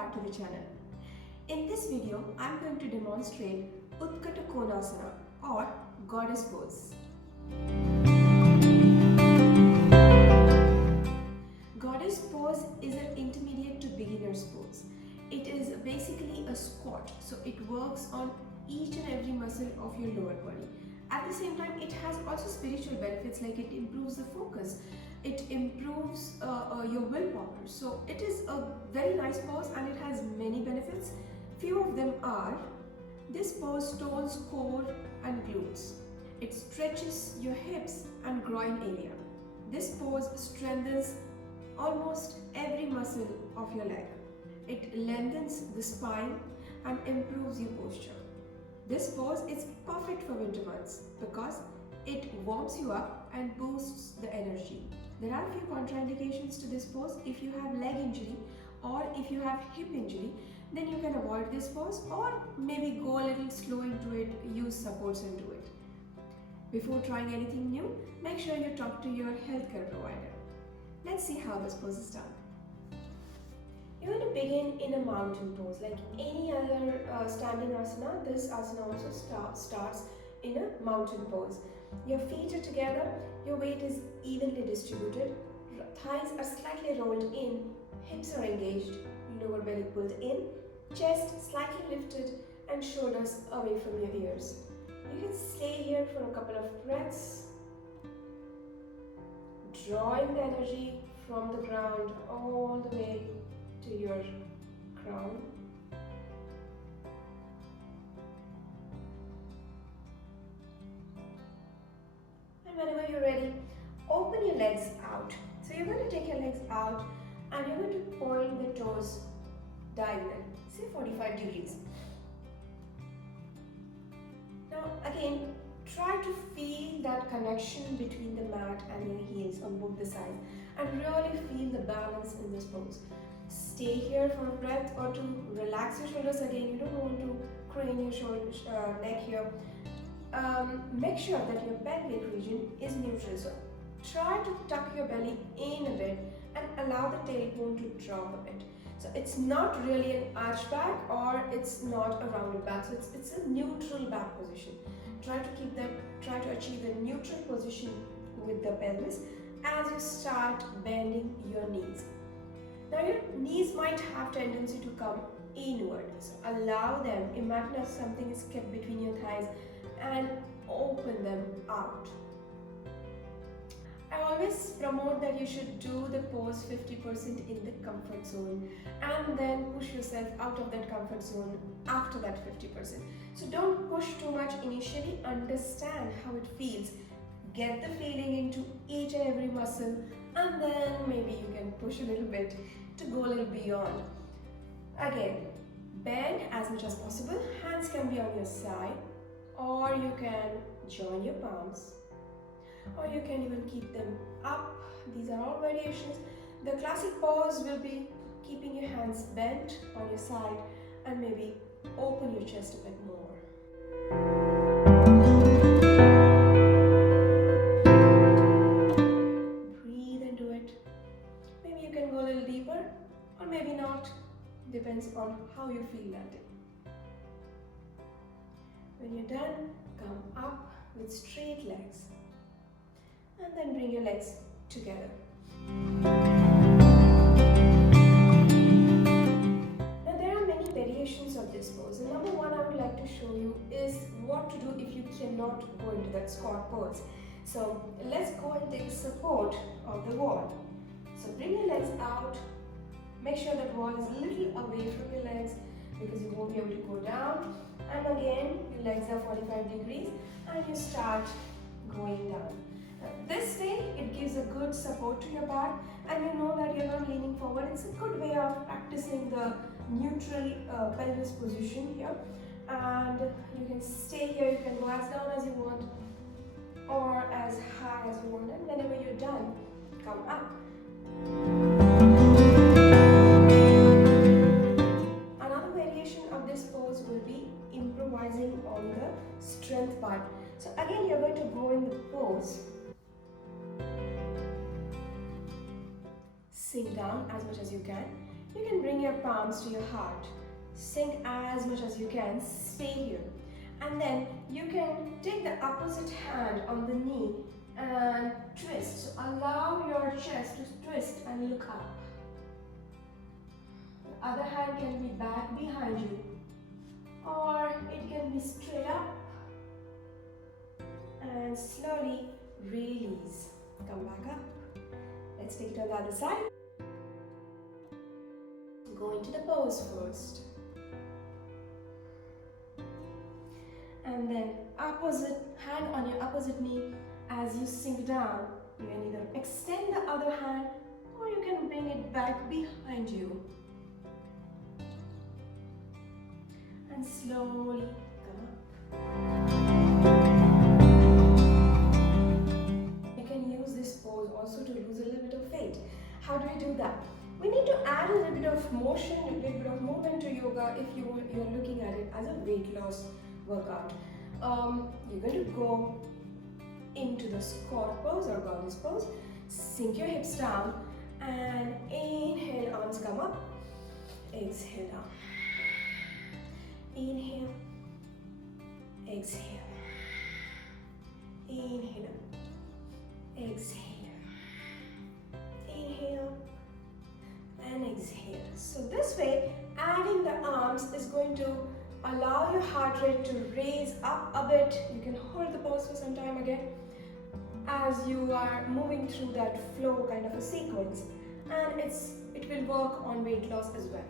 back to the channel. In this video, I am going to demonstrate Utkatkonasana or goddess pose. Goddess pose is an intermediate to beginner's pose. It is basically a squat, so it works on each and every muscle of your lower body. At the same time, it has also spiritual benefits, like it improves the focus, it improves your willpower. So it is a very nice pose and it has many benefits. Few of them are: this pose tones core and glutes. It stretches your hips and groin area. This pose strengthens almost every muscle of your leg. It lengthens the spine and improves your posture. This pose is perfect for winter months because it warms you up and boosts the energy. There are a few contraindications to this pose. If you have leg injury or if you have hip injury, then you can avoid this pose or maybe go a little slow into it, use supports into it. Before trying anything new, make sure you talk to your healthcare provider. Let's see how this pose is done. You're going to begin in a mountain pose. Like any other standing asana, this asana also starts in a mountain pose. Your feet are together, your weight is evenly distributed, thighs are slightly rolled in, hips are engaged, lower belly pulled in, chest slightly lifted and shoulders away from your ears. You can stay here for a couple of breaths, drawing the energy from the ground all the way to your crown. And whenever you're ready, open your legs out. So you're going to take your legs out and you're going to point the toes diagonal, say 45 degrees. Now again, try to feel that connection between the mat and your heels on both the sides and really feel the balance in this pose. Stay here for a breath or two, relax your shoulders again. You don't want to crane your neck here. Make sure that your pelvic region is neutral. So try to tuck your belly in a bit and allow the tailbone to drop a bit. So it's not really an arch back or it's not a rounded back. So it's a neutral back position. Try to achieve a neutral position with the pelvis as you start bending your knees. Now your knees might have tendency to come inward, so allow them. Imagine as something is kept between your thighs and open them out. I always promote that you should do the pose 50% in the comfort zone and then push yourself out of that comfort zone after that 50%. So don't push too much initially, understand how it feels. Get the feeling into each and every muscle and then maybe you can push a little bit to go a little beyond. Again, bend as much as possible. Hands can be on your side or you can join your palms or you can even keep them up. These are all variations. The classic pose will be keeping your hands bent on your side and maybe open your chest a bit more. Breathe into it. Maybe you can go a little deeper or maybe not. Depends on how you feel that day. When you're done, come up with straight legs and then bring your legs together. Now there are many variations of this pose. And number one I would like to show you is what to do if you cannot go into that squat pose. So let's go and take support of the wall. So bring your legs out. Make sure that wall is a little away from your legs because you won't be able to go down. And again, your legs are 45 degrees and you start going down. This way, it gives a good support to your back and you know that you're not leaning forward. It's a good way of practicing the neutral pelvis position here. And you can stay here, you can go as down as you want or as high as you want. And whenever you're done, come up. Another variation of this pose will be improvising on the strength part. So again, you're going to go in the pose. Sink down as much as you can. You can bring your palms to your heart. Sink as much as you can. Stay here. And then you can take the opposite hand on the knee and twist. So allow your chest to twist and look up. The other hand can be back behind you, or it can be straight up. And slowly release. Come back up. Let's take it on the other side. Go into the pose first. And then opposite hand on your opposite knee. As you sink down, you can either extend the other hand or you can bring it back behind you. And slowly come up. You can use this pose also to lose a little bit of weight. How do we do that? We need to add a little bit of motion, a little bit of movement to yoga if you're looking at it as a weight loss workout. You're going to go into the squat pose or goddess pose. Sink your hips down and inhale, arms come up. Exhale down. Inhale. Exhale. Inhale. Exhale. Inhale. And exhale. So this way, adding the arms is going to allow your heart rate to raise up a bit. You can hold the pose for some time again as you are moving through that flow kind of a sequence, and it will work on weight loss as well.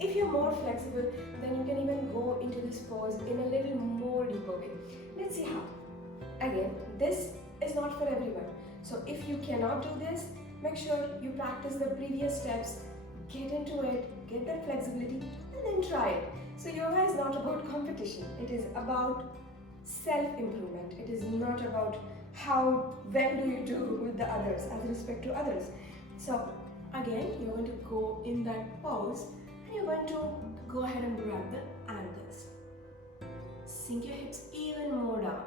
If you're more flexible, then you can even go into this pose in a little more deeper way. Let's see how. Again, this is not for everyone. So if you cannot do this, make sure you practice the previous steps, get into it, get that flexibility, and then try it. So yoga is not about competition. It is about self-improvement. It is not about how well do you do with the others, as respect to others. So again, you're going to go in that pose and you're going to go ahead and grab the ankles. Sink your hips even more down.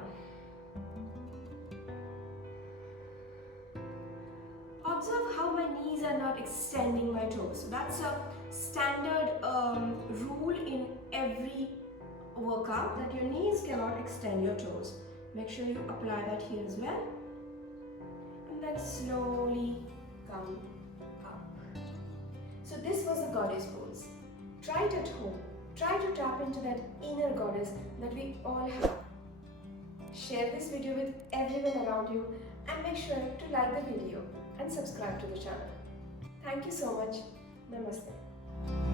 Observe how my knees are not extending my toes. So that's a standard rule in every workout, that your knees cannot extend your toes. Make sure you apply that here as well. And then slowly come up. So this was the goddess pose. Try it at home. Try to tap into that inner goddess that we all have. Share this video with everyone around you and make sure to like the video and subscribe to the channel. Thank you so much. Namaste.